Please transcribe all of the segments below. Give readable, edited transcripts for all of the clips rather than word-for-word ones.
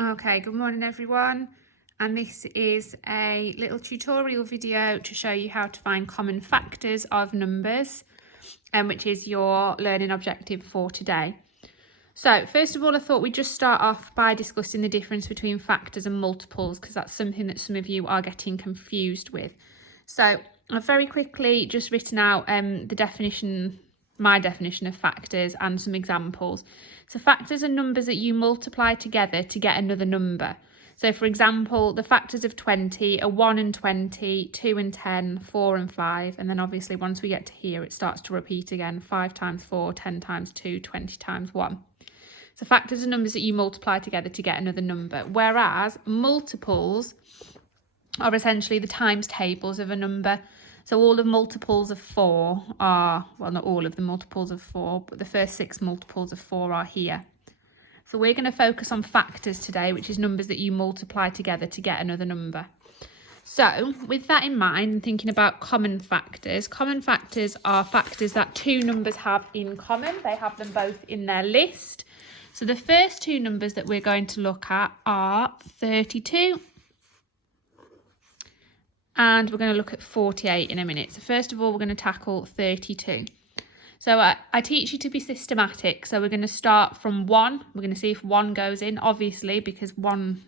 Okay, good morning everyone, and this is a little tutorial video to show you how to find common factors of numbers, which is your learning objective for today. So first of all, I thought we'd just start off by discussing the difference between factors and multiples, because that's something that some of you are getting confused with. So I've very quickly just written out my definition of factors and some examples. So factors are numbers that you multiply together to get another number. So for example, the factors of 20 are 1 and 20, 2 and 10, 4 and 5. And then obviously once we get to here, it starts to repeat again. 5 times 4, 10 times 2, 20 times 1. So factors are numbers that you multiply together to get another number. Whereas multiples are essentially the times tables of a number. So all the multiples of 4 are, well, not all of the multiples of 4, but the first 6 multiples of 4 are here. So we're going to focus on factors today, which is numbers that you multiply together to get another number. So with that in mind, and thinking about common factors are factors that two numbers have in common. They have them both in their list. So the first two numbers that we're going to look at are 32 and we're going to look at 48 in a minute. So first of all, we're going to tackle 32. So I teach you to be systematic. So we're going to start from 1. We're going to see if 1 goes in, obviously, because 1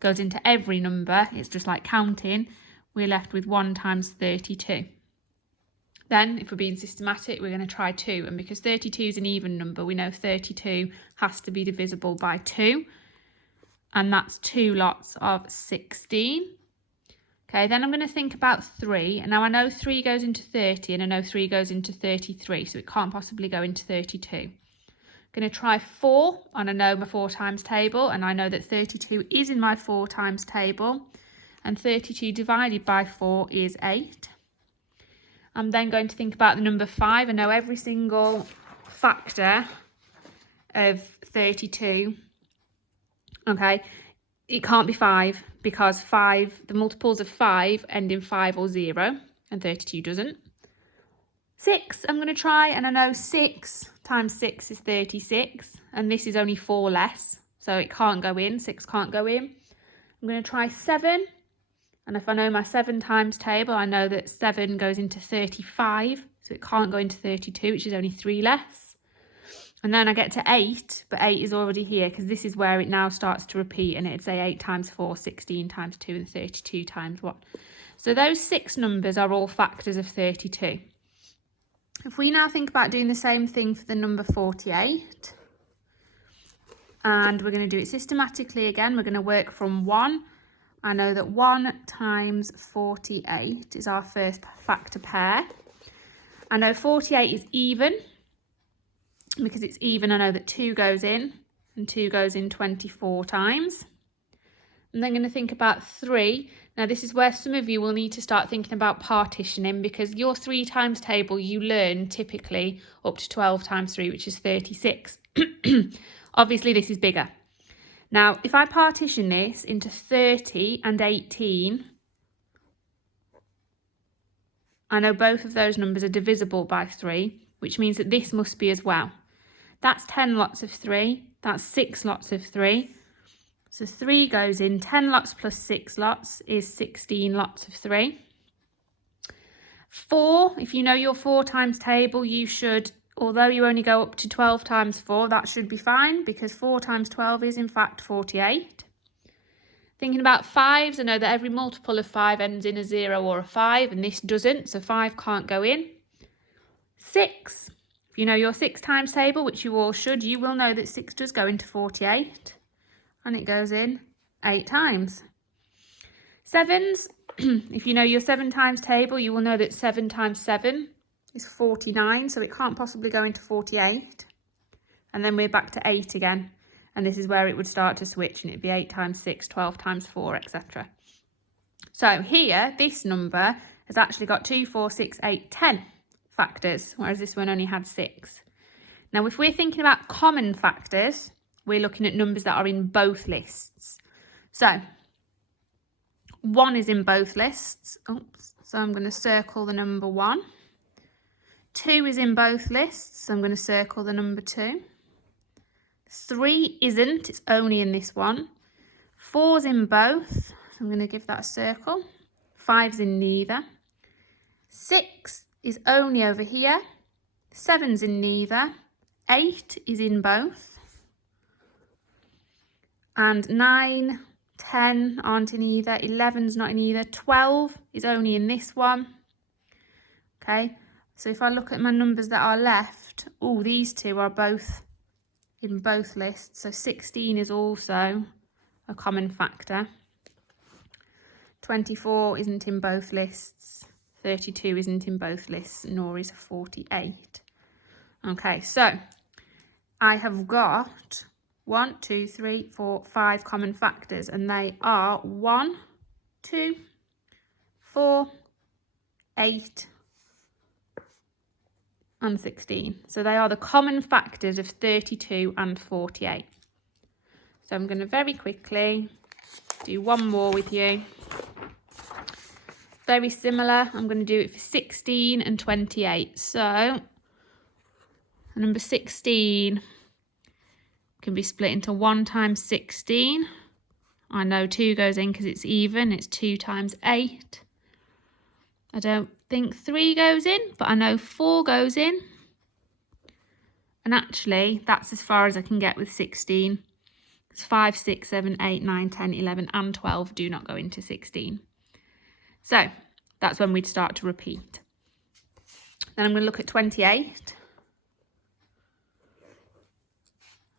goes into every number. It's just like counting. We're left with 1 times 32. Then, if we're being systematic, we're going to try 2. And because 32 is an even number, we know 32 has to be divisible by 2. And that's 2 lots of 16. Okay, then I'm going to think about 3. And now I know 3 goes into 30 and I know 3 goes into 33. So it can't possibly go into 32. I'm going to try 4 and I know my 4 times table. And I know that 32 is in my 4 times table. And 32 divided by 4 is 8. I'm then going to think about the number 5. I know every single factor of 32. Okay, it can't be 5 because the multiples of 5 end in 5 or 0 and 32 doesn't. 6 I'm going to try, and I know 6 times 6 is 36 and this is only 4 less, so it can't go in. 6 can't go in. I'm going to try 7. And if I know my 7 times table, I know that 7 goes into 35. So it can't go into 32, which is only 3 less. And then I get to 8, but 8 is already here because this is where it now starts to repeat. And it'd say 8 times 4, 16 times 2, and 32 times 1. So those 6 numbers are all factors of 32. If we now think about doing the same thing for the number 48, and we're going to do it systematically again, we're going to work from 1. I know that 1 times 48 is our first factor pair. I know 48 is even. Because it's even, I know that 2 goes in, and 2 goes in 24 times. I'm then going to think about 3. Now this is where some of you will need to start thinking about partitioning, because your 3 times table you learn typically up to 12 times 3, which is 36. Obviously this is bigger. Now, if I partition this into 30 and 18, I know both of those numbers are divisible by 3, which means that this must be as well. That's 10 lots of 3. That's 6 lots of 3. So 3 goes in. 10 lots plus 6 lots is 16 lots of 3. 4, if you know your 4 times table, you should, although you only go up to 12 times 4, that should be fine because 4 times 12 is in fact 48. Thinking about 5s, I know that every multiple of 5 ends in a 0 or a 5 and this doesn't, so 5 can't go in. 6, if you know your 6 times table, which you all should, you will know that 6 does go into 48 and it goes in 8 times. 7s, if you know your 7 times table, you will know that 7 times 7 is 49, so it can't possibly go into 48. And then we're back to 8 again. And this is where it would start to switch, and it'd be 8 times 6, 12 times 4, etc. So here, this number has actually got 2, 4, 6, 8, 10 factors, whereas this one only had 6. Now, if we're thinking about common factors, we're looking at numbers that are in both lists. So 1 is in both lists. Oops. So I'm going to circle the number 1. 2 is in both lists. So I'm going to circle the number 2. 3 isn't, it's only in this one. 4's in both, so I'm going to give that a circle. 5's in neither. 6 is only over here. 7's in neither. 8 is in both. And 9, 10 aren't in either. 11's not in either. 12 is only in this one. Okay, so if I look at my numbers that are left, oh, these two are both in both lists. So 16 is also a common factor. 24 isn't in both lists. 32 isn't in both lists, nor is 48. Okay, so I have got 1, 2, 3, 4, 5 common factors, and they are 1, 2, 4, 8, and 16. So they are the common factors of 32 and 48. So I'm going to very quickly do one more with you. Very similar. I'm going to do it for 16 and 28. So number 16 can be split into 1 times 16. I know 2 goes in because it's even. It's 2 times 8. I don't think 3 goes in, but I know 4 goes in. And actually, that's as far as I can get with 16. It's 5, 6, 7, 8, 9, 10, 11, and 12 do not go into 16. So that's when we'd start to repeat. Then I'm going to look at 28.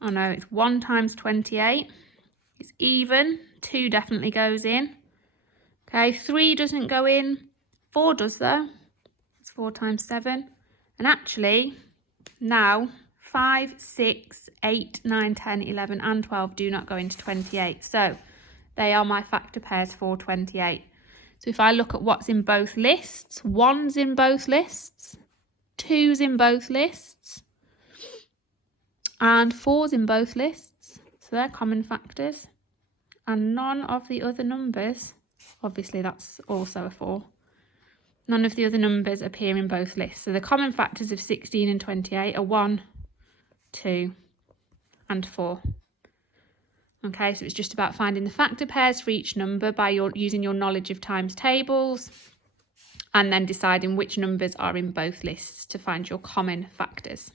I know it's 1 times 28. It's even. 2 definitely goes in. Okay, 3 doesn't go in. 4 does though. It's 4 times 7. And actually, now 5, 6, 8, 9, 10, 11 and 12 do not go into 28. So they are my factor pairs for 28. So if I look at what's in both lists, 1's in both lists, 2's in both lists, and 4's in both lists. So they're common factors. And none of the other numbers, obviously that's also a 4. None of the other numbers appear in both lists. So the common factors of 16 and 28 are 1, 2, and 4. Okay, so it's just about finding the factor pairs for each number by using your knowledge of times tables, and then deciding which numbers are in both lists to find your common factors.